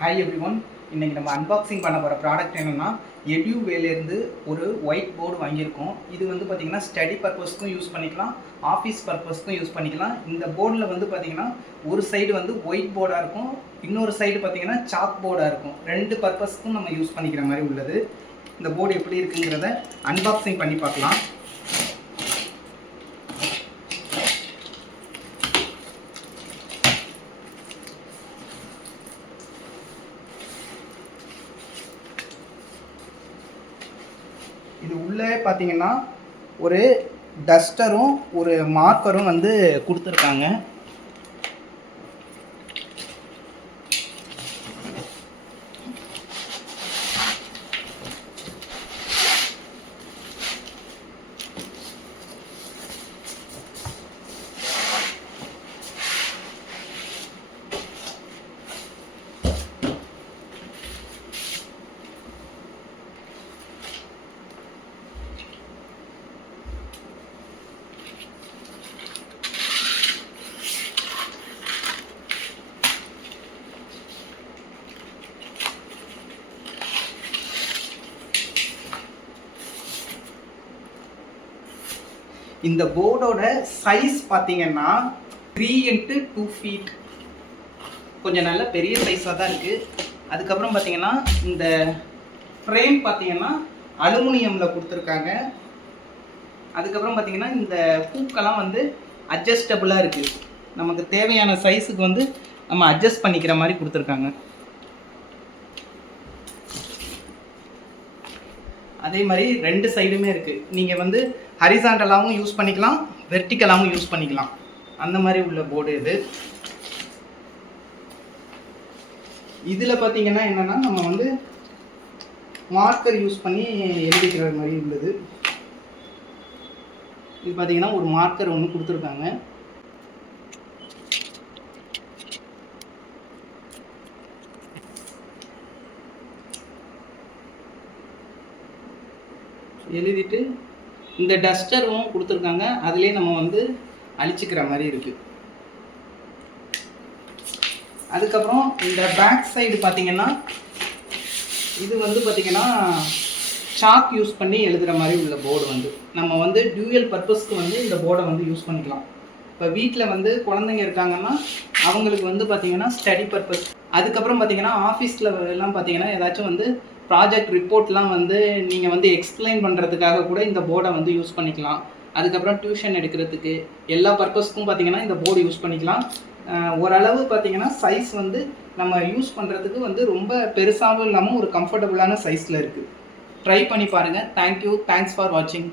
Hi every one. இன்றைக்கி நம்ம unboxing பண்ண போகிற ப்ராடக்ட் என்னென்னா எடியூவேலேருந்து ஒரு ஒயிட் போர்டு வாங்கியிருக்கோம். இது வந்து பார்த்திங்கன்னா ஸ்டடி பர்பஸ்க்கும் யூஸ் பண்ணிக்கலாம், ஆஃபீஸ் பர்பஸ்க்கும் யூஸ் பண்ணிக்கலாம். இந்த போர்டில் வந்து பார்த்திங்கன்னா ஒரு சைடு வந்து ஒயிட் போர்டாக இருக்கும், இன்னொரு சைடு பார்த்திங்கன்னா சாக் போர்டாக இருக்கும். ரெண்டு பர்பஸ்க்கும் நம்ம யூஸ் பண்ணிக்கிற மாதிரி உள்ளது. இந்த போர்டு எப்படி இருக்குங்கிறத அன்பாக்சிங் பண்ணி பார்க்கலாம். இது உள்ளே பார்த்தீங்கன்னா ஒரு டஸ்டரும் ஒரு மார்க்கரும் வந்து கொடுத்துருக்காங்க. இந்த போர்டோட சைஸ் பார்த்தீங்கன்னா 3 x 2 feet, கொஞ்சம் நல்ல பெரிய சைஸாக தான் இருக்குது. அதுக்கப்புறம் பார்த்தீங்கன்னா இந்த ஃப்ரேம் பார்த்தீங்கன்னா அலுமினியமில் கொடுத்துருக்காங்க. அதுக்கப்புறம் பார்த்தீங்கன்னா இந்த ஹூக்கெல்லாம் வந்து அட்ஜஸ்டபுளாக இருக்குது. நமக்கு தேவையான சைஸுக்கு வந்து நம்ம அட்ஜஸ்ட் பண்ணிக்கிற மாதிரி கொடுத்துருக்காங்க. அதே மாதிரி ரெண்டு சைடுமே இருக்குது. நீங்கள் வந்து ஹரிசாண்டலாகவும் யூஸ் பண்ணிக்கலாம், வெர்டிக்கலாகவும் யூஸ் பண்ணிக்கலாம். அந்த மாதிரி உள்ள போர்டு இது. இதில் பார்த்தீங்கன்னா என்னென்னா நம்ம வந்து மார்க்கர் யூஸ் பண்ணி எழுதிக்கிற மாதிரி உள்ளது. இது பார்த்தீங்கன்னா ஒரு மார்க்கர் ஒன்று கொடுத்துருக்காங்க. எழுதிட்டு இந்த டஸ்டரும் கொடுத்துருக்காங்க, அதுலேயே நம்ம வந்து அழிச்சிக்கிற மாதிரி இருக்குது. அதுக்கப்புறம் இந்த பேக் சைடு பார்த்தீங்கன்னா இது வந்து பார்த்திங்கன்னா சாக் யூஸ் பண்ணி எழுதுகிற மாதிரி உள்ள போர்டு வந்து நம்ம வந்து டியூயல் பர்பஸ்க்கு வந்து இந்த போர்டை வந்து யூஸ் பண்ணிக்கலாம். இப்போ வீட்டில் வந்து குழந்தைங்க இருக்காங்கன்னா அவங்களுக்கு வந்து பார்த்திங்கன்னா ஸ்டடி பர்பஸ். அதுக்கப்புறம் பார்த்திங்கன்னா ஆஃபீஸில் எல்லாம் பார்த்திங்கன்னா ஏதாச்சும் வந்து ப்ராஜெக்ட் ரிப்போர்ட்லாம் வந்து நீங்கள் வந்து எக்ஸ்பிளைன் பண்ணுறதுக்காக கூட இந்த போர்டை வந்து யூஸ் பண்ணிக்கலாம். அதுக்கப்புறம் டியூஷன் எடுக்கிறதுக்கு எல்லா பர்பஸ்க்கும் பார்த்திங்கன்னா இந்த போர்டு யூஸ் பண்ணிக்கலாம். ஓரளவு பார்த்திங்கன்னா சைஸ் வந்து நம்ம யூஸ் பண்ணுறதுக்கு வந்து ரொம்ப பெருசாகவும் இல்லாமல் ஒரு கம்ஃபர்டபுளான சைஸில் இருக்குது. ட்ரை பண்ணி பாருங்கள். தேங்க்யூ. தேங்க்ஸ் ஃபார் வாட்சிங்.